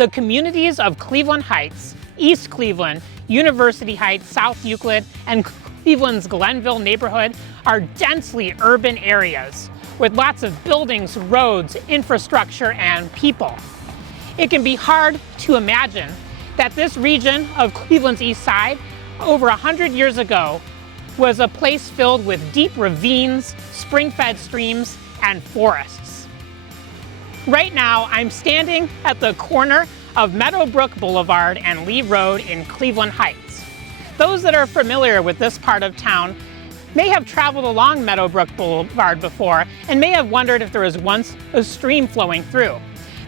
The communities of Cleveland Heights, East Cleveland, University Heights, South Euclid, and Cleveland's Glenville neighborhood are densely urban areas with lots of buildings, roads, infrastructure, and people. It can be hard to imagine that this region of Cleveland's east side over 100 years ago was a place filled with deep ravines, spring-fed streams, and forests. Right now, I'm standing at the corner of Meadowbrook Boulevard and Lee Road in Cleveland Heights. Those that are familiar with this part of town may have traveled along Meadowbrook Boulevard before and may have wondered if there was once a stream flowing through.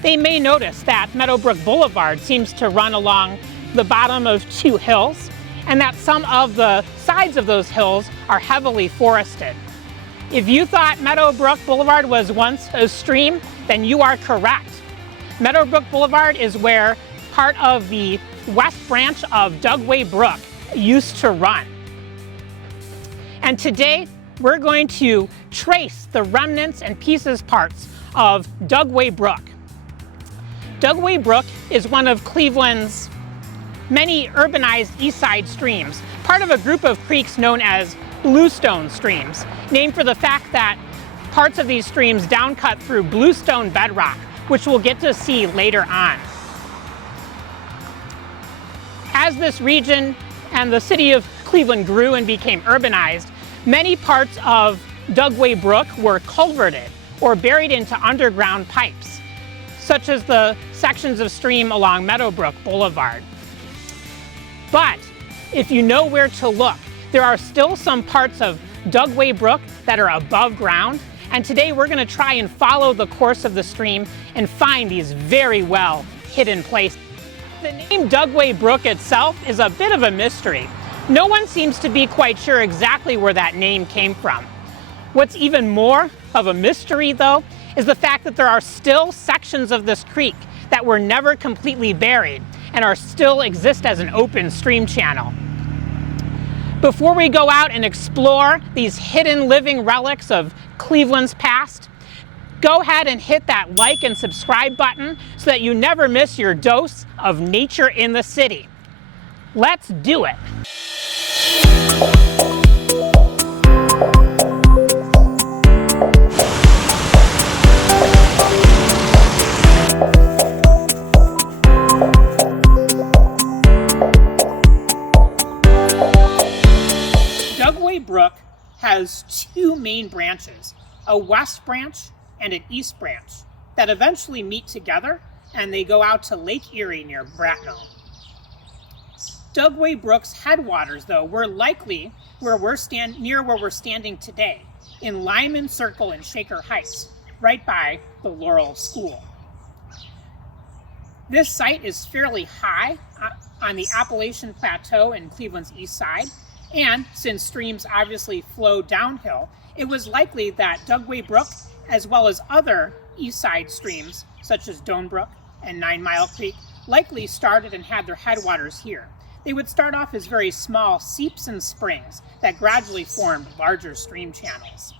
They may notice that Meadowbrook Boulevard seems to run along the bottom of two hills, and that some of the sides of those hills are heavily forested. If you thought Meadowbrook Boulevard was once a stream, then you are correct. Meadowbrook Boulevard is where part of the west branch of Dugway Brook used to run. And today, we're going to trace the remnants and pieces parts of Dugway Brook. Dugway Brook is one of Cleveland's many urbanized east side streams, part of a group of creeks known as bluestone streams, named for the fact that parts of these streams downcut through bluestone bedrock, which we'll get to see later on. As this region and the city of Cleveland grew and became urbanized, many parts of Dugway Brook were culverted or buried into underground pipes, such as the sections of stream along Meadowbrook Boulevard. But if you know where to look, there are still some parts of Dugway Brook that are above ground, and today we're going to try and follow the course of the stream and find these very well hidden places. The name Dugway Brook itself is a bit of a mystery. No one seems to be quite sure exactly where that name came from. What's even more of a mystery, though, is the fact that there are still sections of this creek that were never completely buried and are still exist as an open stream channel. Before we go out and explore these hidden living relics of Cleveland's past, go ahead and hit that like and subscribe button so that you never miss your dose of nature in the city. Let's do it. Dugway Brook has two main branches, a west branch and an east branch, that eventually meet together and they go out to Lake Erie near Bracknell. Dugway Brook's headwaters, though, were likely where we're standing today, in Lyman Circle in Shaker Heights, right by the Laurel School. This site is fairly high on the Appalachian Plateau in Cleveland's east side, and since streams obviously flow downhill, it was likely that Dugway Brook, as well as other east side streams, such as Doan Brook and 9 Mile Creek, likely started and had their headwaters here. They would start off as very small seeps and springs that gradually formed larger stream channels.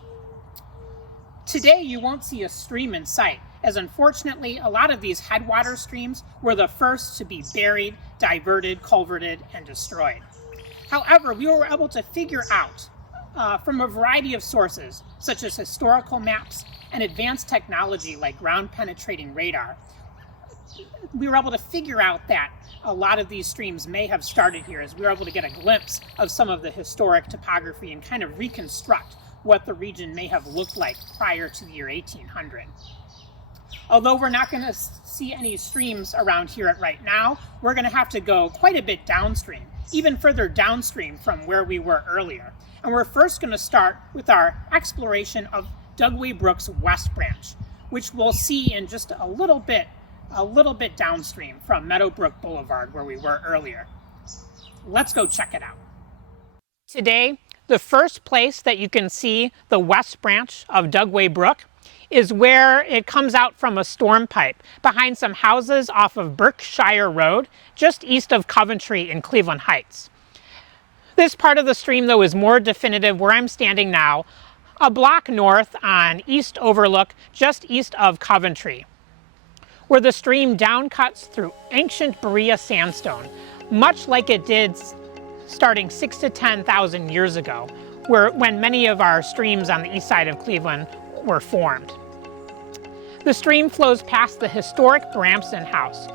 Today, you won't see a stream in sight, as unfortunately, a lot of these headwater streams were the first to be buried, diverted, culverted, and destroyed. However, we were able to figure out from a variety of sources, such as historical maps and advanced technology like ground-penetrating radar, we were able to figure out that a lot of these streams may have started here, as we were able to get a glimpse of some of the historic topography and kind of reconstruct what the region may have looked like prior to the year 1800. Although we're not going to see any streams around here right now, we're going to have to go quite a bit downstream, even further downstream from where we were earlier. And we're first going to start with our exploration of Dugway Brook's west branch, which we'll see in just a little bit downstream from Meadowbrook Boulevard, where we were earlier. Let's go check it out. Today, the first place that you can see the west branch of Dugway Brook is where it comes out from a storm pipe behind some houses off of Berkshire Road, just east of Coventry in Cleveland Heights. This part of the stream, though, is more definitive where I'm standing now, a block north on East Overlook, just east of Coventry. where the stream downcuts through ancient Berea sandstone, much like it did starting 6,000 to 10,000 years ago, when many of our streams on the east side of Cleveland were formed. The stream flows past the historic Bramson house,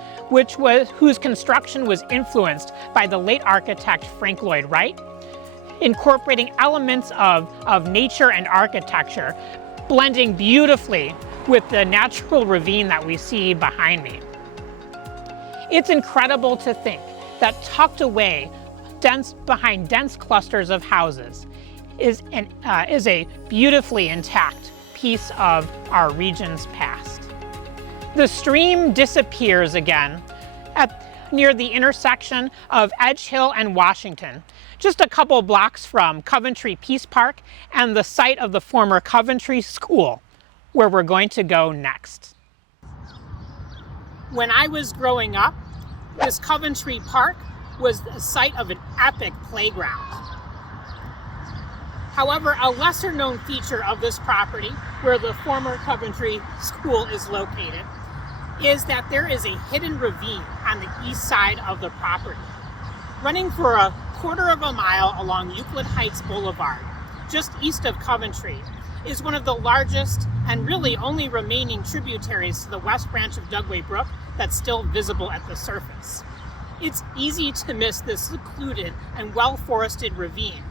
whose construction was influenced by the late architect Frank Lloyd Wright, incorporating elements of nature and architecture, blending beautifully with the natural ravine that we see behind me. It's incredible to think that tucked away behind dense clusters of houses is a beautifully intact piece of our region's past. The stream disappears again near the intersection of Edge Hill and Washington, just a couple blocks from Coventry Park and the site of the former Coventry School, where we're going to go next. When I was growing up, this Coventry Park was the site of an epic playground. However, a lesser known feature of this property, where the former Coventry School is located, is that there is a hidden ravine on the east side of the property. Running for a quarter of a mile along Euclid Heights Boulevard, just east of Coventry, is one of the largest and really only remaining tributaries to the west branch of Dugway Brook that's still visible at the surface. It's easy to miss this secluded and well-forested ravine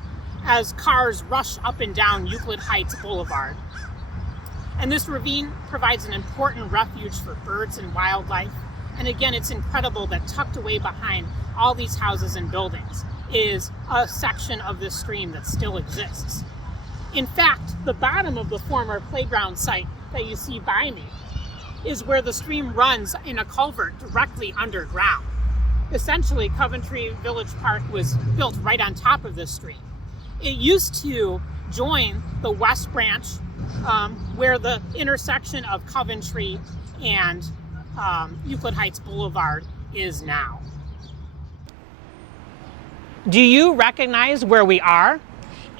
as cars rush up and down Euclid Heights Boulevard. And this ravine provides an important refuge for birds and wildlife. And again, it's incredible that tucked away behind all these houses and buildings is a section of this stream that still exists. In fact, the bottom of the former playground site that you see by me is where the stream runs in a culvert directly underground. Essentially, Coventry Village Park was built right on top of this stream. It used to join the west branch where the intersection of Coventry and Euclid Heights Boulevard is now. Do you recognize where we are?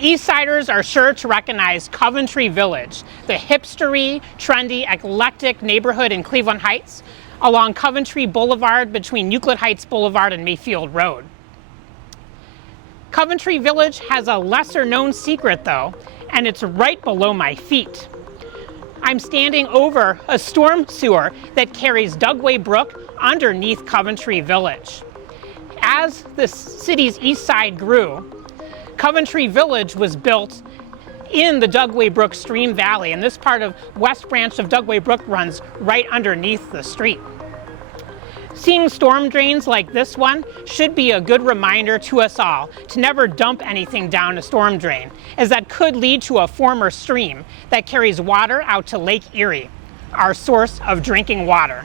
Eastsiders are sure to recognize Coventry Village, the hipstery, trendy, eclectic neighborhood in Cleveland Heights, along Coventry Boulevard between Euclid Heights Boulevard and Mayfield Road. Coventry Village has a lesser known secret though, and it's right below my feet. I'm standing over a storm sewer that carries Dugway Brook underneath Coventry Village. As the city's east side grew, Coventry Village was built in the Dugway Brook stream valley, and this part of west branch of Dugway Brook runs right underneath the street. Seeing storm drains like this one should be a good reminder to us all to never dump anything down a storm drain, as that could lead to a former stream that carries water out to Lake Erie, our source of drinking water.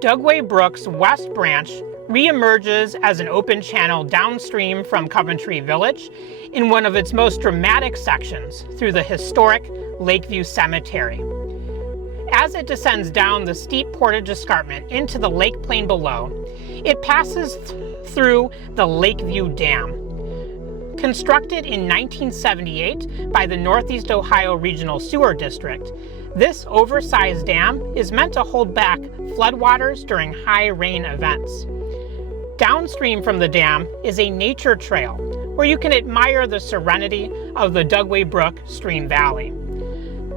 Dugway Brook's west branch reemerges as an open channel downstream from Coventry Village in one of its most dramatic sections through the historic Lakeview Cemetery. As it descends down the steep portage escarpment into the lake plain below, it passes through the Lakeview Dam. Constructed in 1978 by the Northeast Ohio Regional Sewer District, this oversized dam is meant to hold back floodwaters during high rain events. Downstream from the dam is a nature trail where you can admire the serenity of the Dugway Brook stream valley.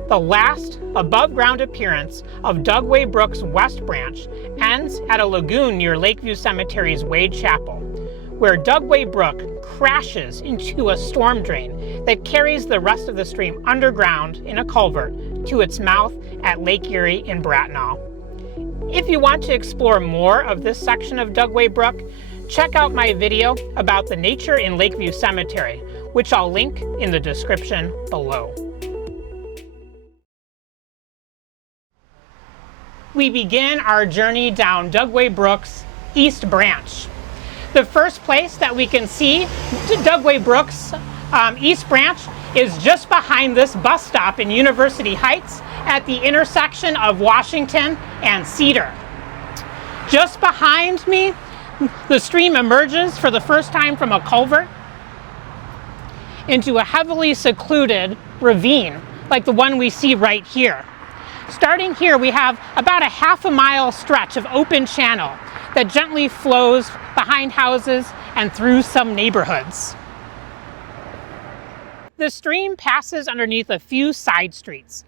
The last above-ground appearance of Dugway Brook's west branch ends at a lagoon near Lakeview Cemetery's Wade Chapel, where Dugway Brook crashes into a storm drain that carries the rest of the stream underground in a culvert to its mouth at Lake Erie in Bracknell. If you want to explore more of this section of Dugway Brook, check out my video about the nature in Lakeview Cemetery, which I'll link in the description below. We begin our journey down Dugway Brook's East Branch. The first place that we can see Dugway Brook's East Branch is just behind this bus stop in University Heights at the intersection of Washington and Cedar. Just behind me, the stream emerges for the first time from a culvert into a heavily secluded ravine like the one we see right here. Starting here, we have about a half-a-mile stretch of open channel that gently flows behind houses and through some neighborhoods. The stream passes underneath a few side streets,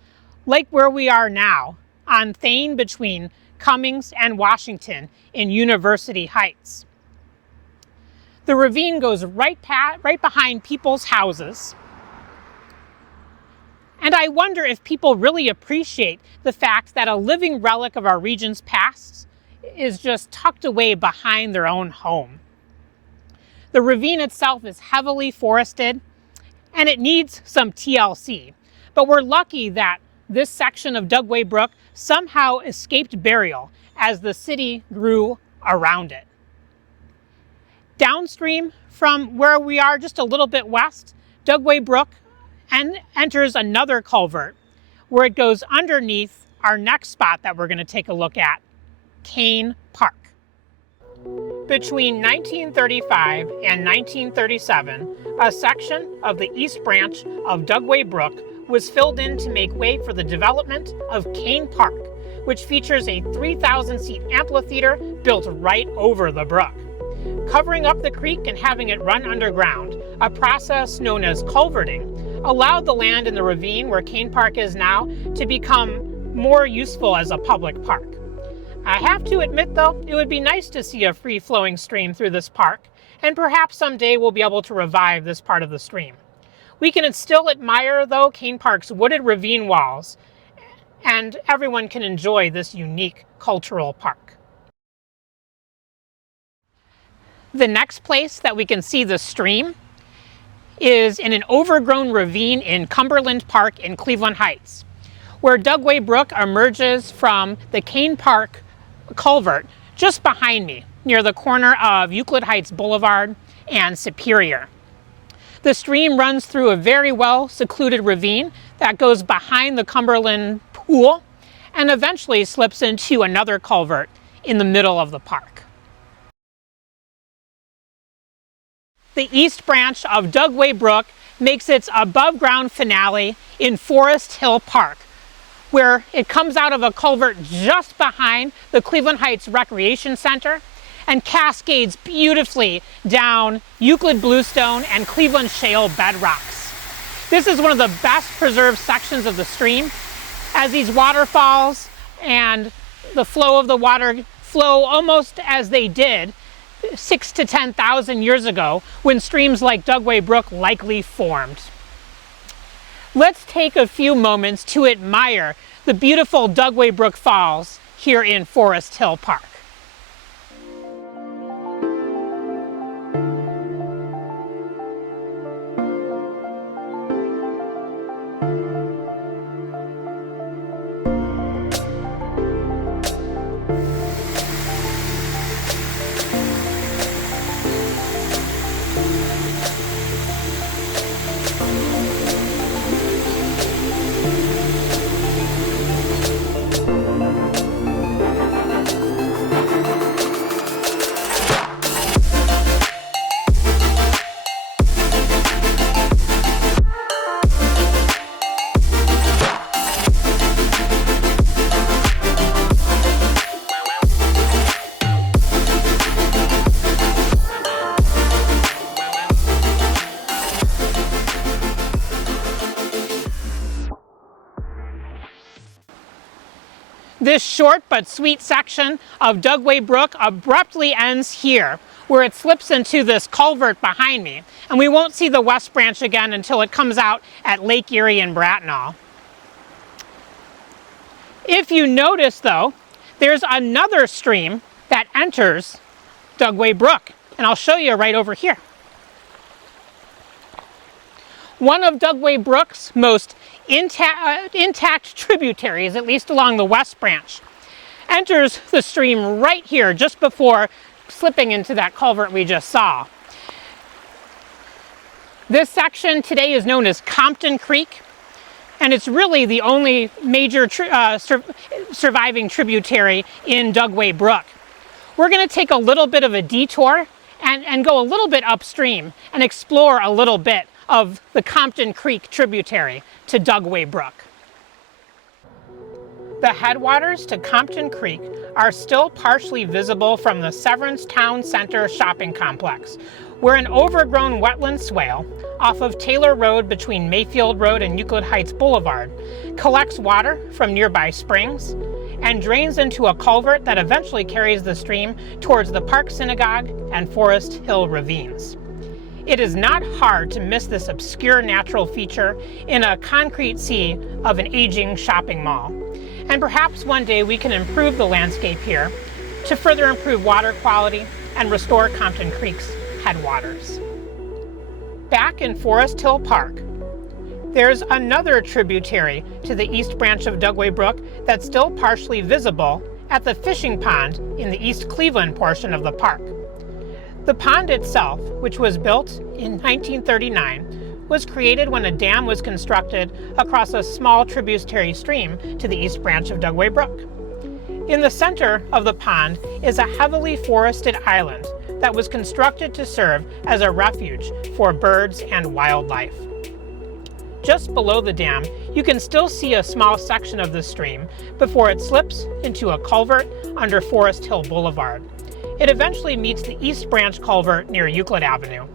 like where we are now on Thayne between Cummings and Washington in University Heights. The ravine goes right behind people's houses. And I wonder if people really appreciate the fact that a living relic of our region's past is just tucked away behind their own home. The ravine itself is heavily forested, and it needs some TLC. But we're lucky that this section of Dugway Brook somehow escaped burial as the city grew around it. Downstream from where we are, just a little bit west, Dugway Brook enters another culvert where it goes underneath our next spot that we're going to take a look at, Cain Park. Between 1935 and 1937, a section of the east branch of Dugway Brook was filled in to make way for the development of Cain Park, which features a 3,000-seat amphitheater built right over the brook. Covering up the creek and having it run underground, a process known as culverting, allowed the land in the ravine where Cain Park is now to become more useful as a public park. I have to admit though, it would be nice to see a free-flowing stream through this park, and perhaps someday we'll be able to revive this part of the stream. We can still admire though Cain Park's wooded ravine walls, and everyone can enjoy this unique cultural park. The next place that we can see the stream is in an overgrown ravine in Cumberland Park in Cleveland Heights, where Dugway Brook emerges from the Cain Park culvert just behind me, near the corner of Euclid Heights Boulevard and Superior. The stream runs through a very well secluded ravine that goes behind the Cumberland pool and eventually slips into another culvert in the middle of the park. The east branch of Dugway Brook makes its above-ground finale in Forest Hill Park, where it comes out of a culvert just behind the Cleveland Heights Recreation Center and cascades beautifully down Euclid bluestone and Cleveland shale bedrocks. This is one of the best preserved sections of the stream, as these waterfalls and the flow of the water flow almost as they did 6,000 to 10,000 years ago when streams like Dugway Brook likely formed. Let's take a few moments to admire the beautiful Dugway Brook Falls here in Forest Hill Park. This short but sweet section of Dugway Brook abruptly ends here, where it slips into this culvert behind me, and we won't see the west branch again until it comes out at Lake Erie and Bracknell. If you notice though, there's another stream that enters Dugway Brook, and I'll show you right over here. One of Dugway Brook's most intact tributaries, at least along the west branch, enters the stream right here just before slipping into that culvert we just saw. This section today is known as Compton Creek, and it's really the only major surviving tributary in Dugway Brook. We're going to take a little bit of a detour and go a little bit upstream and explore a little bit of the Compton Creek tributary to Dugway Brook. The headwaters to Compton Creek are still partially visible from the Severance Town Center shopping complex, where an overgrown wetland swale off of Taylor Road between Mayfield Road and Euclid Heights Boulevard collects water from nearby springs and drains into a culvert that eventually carries the stream towards the Park Synagogue and Forest Hill ravines. It is not hard to miss this obscure natural feature in a concrete sea of an aging shopping mall. And perhaps one day we can improve the landscape here to further improve water quality and restore Compton Creek's headwaters. Back in Forest Hill Park, there's another tributary to the east branch of Dugway Brook that's still partially visible at the fishing pond in the East Cleveland portion of the park. The pond itself, which was built in 1939, was created when a dam was constructed across a small tributary stream to the east branch of Dugway Brook. In the center of the pond is a heavily forested island that was constructed to serve as a refuge for birds and wildlife. Just below the dam, you can still see a small section of the stream before it slips into a culvert under Forest Hill Boulevard. It eventually meets the East Branch culvert near Euclid Avenue.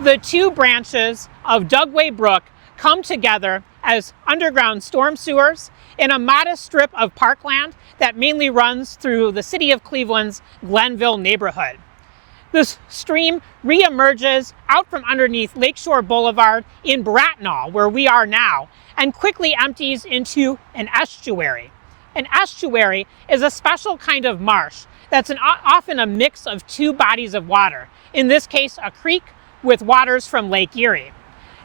The two branches of Dugway Brook come together as underground storm sewers in a modest strip of parkland that mainly runs through the city of Cleveland's Glenville neighborhood. This stream reemerges out from underneath Lakeshore Boulevard in Bracknell, where we are now, and quickly empties into an estuary. An estuary is a special kind of marsh that's often a mix of two bodies of water, in this case a creek with waters from Lake Erie.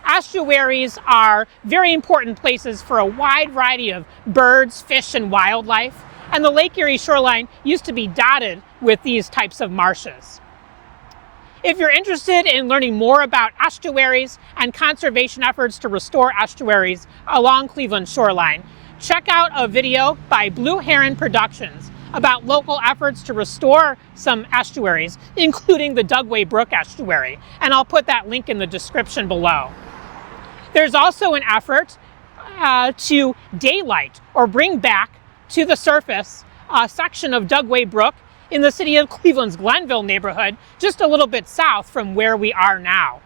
Estuaries are very important places for a wide variety of birds, fish, and wildlife, and the Lake Erie shoreline used to be dotted with these types of marshes. If you're interested in learning more about estuaries and conservation efforts to restore estuaries along Cleveland's shoreline, check out a video by Blue Heron Productions about local efforts to restore some estuaries, including the Dugway Brook estuary, and I'll put that link in the description below. There's also an effort to daylight or bring back to the surface a section of Dugway Brook in the city of Cleveland's Glenville neighborhood, just a little bit south from where we are now.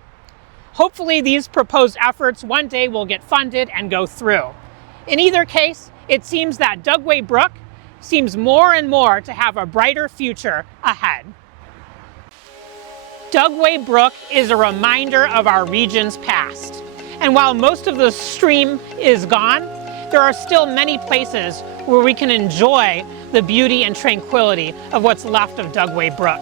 Hopefully these proposed efforts one day will get funded and go through. In either case, it seems that Dugway Brook seems more and more to have a brighter future ahead. Dugway Brook is a reminder of our region's past. And while most of the stream is gone, there are still many places where we can enjoy the beauty and tranquility of what's left of Dugway Brook.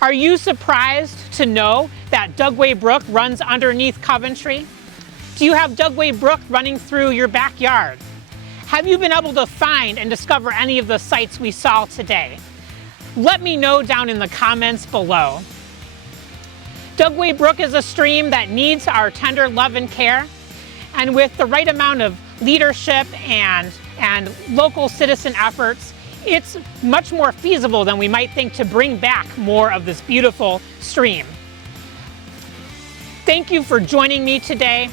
Are you surprised to know that Dugway Brook runs underneath Coventry? Do you have Dugway Brook running through your backyard? Have you been able to find and discover any of the sites we saw today? Let me know down in the comments below. Dugway Brook is a stream that needs our tender love and care, and with the right amount of leadership and local citizen efforts, it's much more feasible than we might think to bring back more of this beautiful stream. Thank you for joining me today.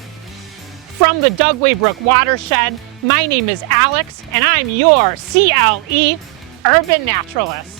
From the Dugway Brook watershed, my name is Alex, and I'm your CLE Urban Naturalist.